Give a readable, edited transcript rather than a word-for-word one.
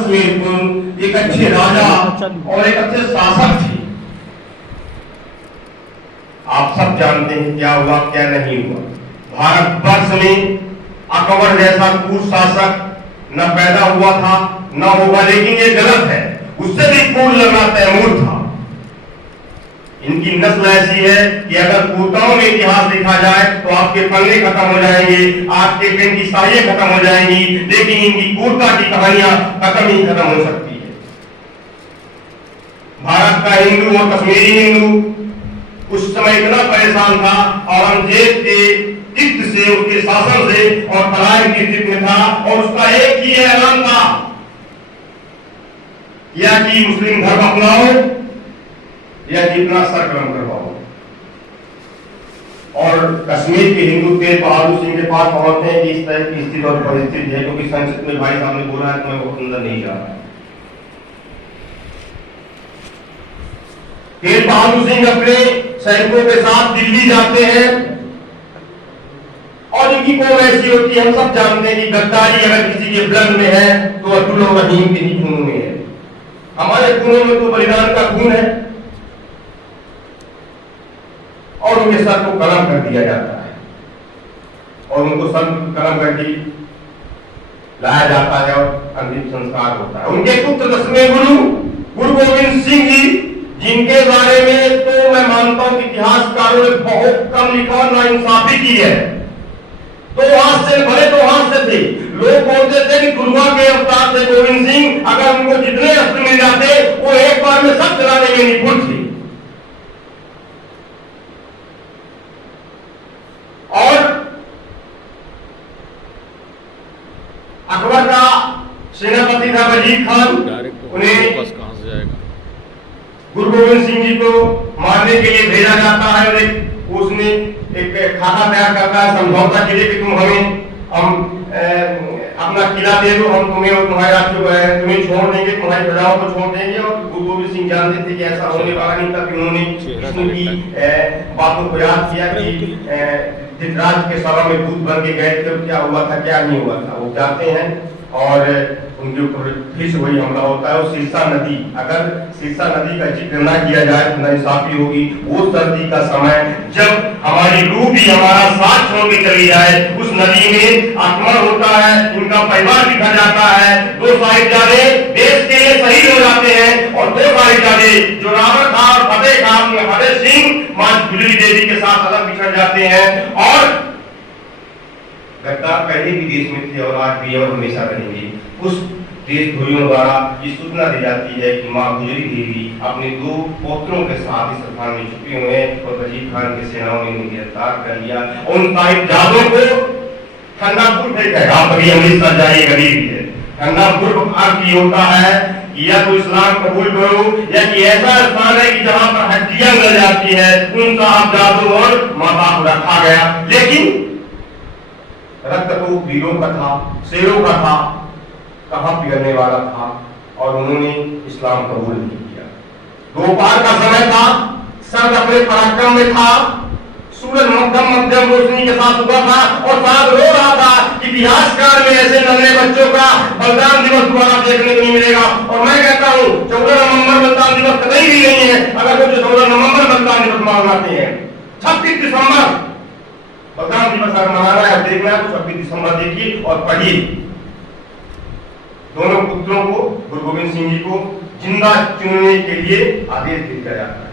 कश्मीर को एक अच्छे राजा और एक अच्छे शासक थे। आप सब जानते हैं क्या हुआ क्या नहीं हुआ। भारतवर्ष में अकबर जैसा कुशासक न पैदा हुआ था न होगा, लेकिन ये गलत है, उससे भी क्रूर लगना तैमूर था। इनकी नस्ल ऐसी है कि अगर कूटाओं में इतिहास लिखा जाए तो आपके पन्ने खत्म हो जाएंगे, आपके पेन की शाइयां खत्म हो जाएंगी, लेकिन इनकी कूटता की कहानियां खत्म ही खत्म हो सकती है। भारत का हिंदू और कश्मीरी हिंदू उस समय इतना परेशान था औरंगजेब के इक्त से, उसके शासन से और तराई की स्थिति में था, और उसका एक ही ऐलान था या कि मुस्लिम धर्म अपनाओ या जितना सरकलम करवाओ। और कश्मीर के हिंदू तेज बहादुर सिंह के पास पहुंचते हैं कि इस तरह की स्थिति और परिस्थिति है, क्योंकि संसद में भाई साहब ने बोला है तो मैं बहुत अंदर नहीं जा रहा। तेज बहादुर सिंह अपने सैनिकों के साथ दिल्ली जाते हैं और इनकी कौम ऐसी होती है, हम सब जानते हैं कि गद्दारी अगर किसी के ब्लड में है तो अब्दुल रहीम के ही खून में है। हमारे खूनों में तो बलिदान का खून है, और उनके सर को कलम कर दिया जाता है और उनको सर कलम करके लाया जाता है और अंतिम संस्कार होता है। उनके पुत्र 10वें गुरु गोविंद सिंह जी, जिनके बारे में तो मैं मानता हूं कि इतिहासकारों ने बहुत कम लिखा और नाइंसाफी की है। तो हाथ से भले तो हाथ से थे, लोग बोलते थे कि दुर्गा के अवतार थे गोविंद सिंह, अगर उनको जितने अस्त्र मिल जाते वो एक बार में सब चलाने में निपुण थे। और अकबर का सेनापति था वजीर खान, उन्हें गुरु गोविंद सिंह जी को मारने के लिए भेजा जाता है और उसने एक खाता तैयार करता है समझौता के लिए कि तुम हम अपना किला दे दो, हम तुम्हें और तुम्हारे राज्य तुम्हें छोड़ देंगे, तुम्हारी प्रजाओं को छोड़ देंगे। और गुरु गोविंद सिंह जानते थे कि ऐसा होने वाला नहीं था, कि उन्होंने विष्णु की बातों को याद किया कि धृतराज के सभा में दूध बन के गए थे, क्या हुआ था क्या नहीं हुआ था वो जानते हैं। और उनके ऊपर फिर से वही हमला होता है। और सिरसा नदी, अगर सिरसा नदी का जिक्र न किया जाए तो नाइंसाफी होगी। वो सर्दी का समय जब हमारी रूह भी हमारा साथ छोड़ के चली जाए, उस नदी में आक्रमण होता है, इनका परिवार बिखर जाता है, 2 साहिबजादे देश के लिए शहीद हो जाते हैं और 2 साहिबजादे जो रावण था और फतेह खान फतेह सिंह मां गुजरी देवी के साथ अलग बिछड़ जाते हैं। और गद्दार पहले भी देश में थे और आज भी और हमेशा रहेंगे। उस देशद्रोहियों द्वारा ये सूचना दी जाती है कि मां गुजरी देवी अपने 2 पौत्रों के साथ इस स्थान में छुपे हुए हैं और वजीर खान की सेनाओं ने उन्हें गिरफ्तार कर लिया। उन साहिबजादों को ठंडापुर भेजा। आप कभी अमृतसर जाइए, गरीब है ठंडापुर अर्थ ये होता है कि या तो इस्लाम कबूल करो या कि ऐसा स्थान है कि जहां पर हड्डियां गल जाती है, उन साहिबजादों और माता को रखा गया। लेकिन रक्त तो वीरों का था, शेरों का था, कहां पिघलने वाला था, और उन्होंने इस्लाम कबूल नहीं किया। दोपहर का समय था, सर्द अपने पराक्रम में था, सूरज मध्यम रोशनी के साथ उगा था और साथ रो रहा था कि इतिहासकार में ऐसे नन्हे बच्चों का बलिदान दिवस दोबारा देखने को नहीं मिलेगा। और मैं कहता हूं 14 नवंबर बलिदान दिवस कतई भी नहीं है, अगर वो 14 नवंबर बलिदान दिवस मनाते हैं। 26 दिसंबर बलिदान दिवस अगर मनाना है, देखना है तो 26 दिसंबर देखिए और पढ़िए। दोनों पुत्रों को गुरु गोविंद सिंह जी को जिंदा चुनने के लिए आदेश दिया जाता है।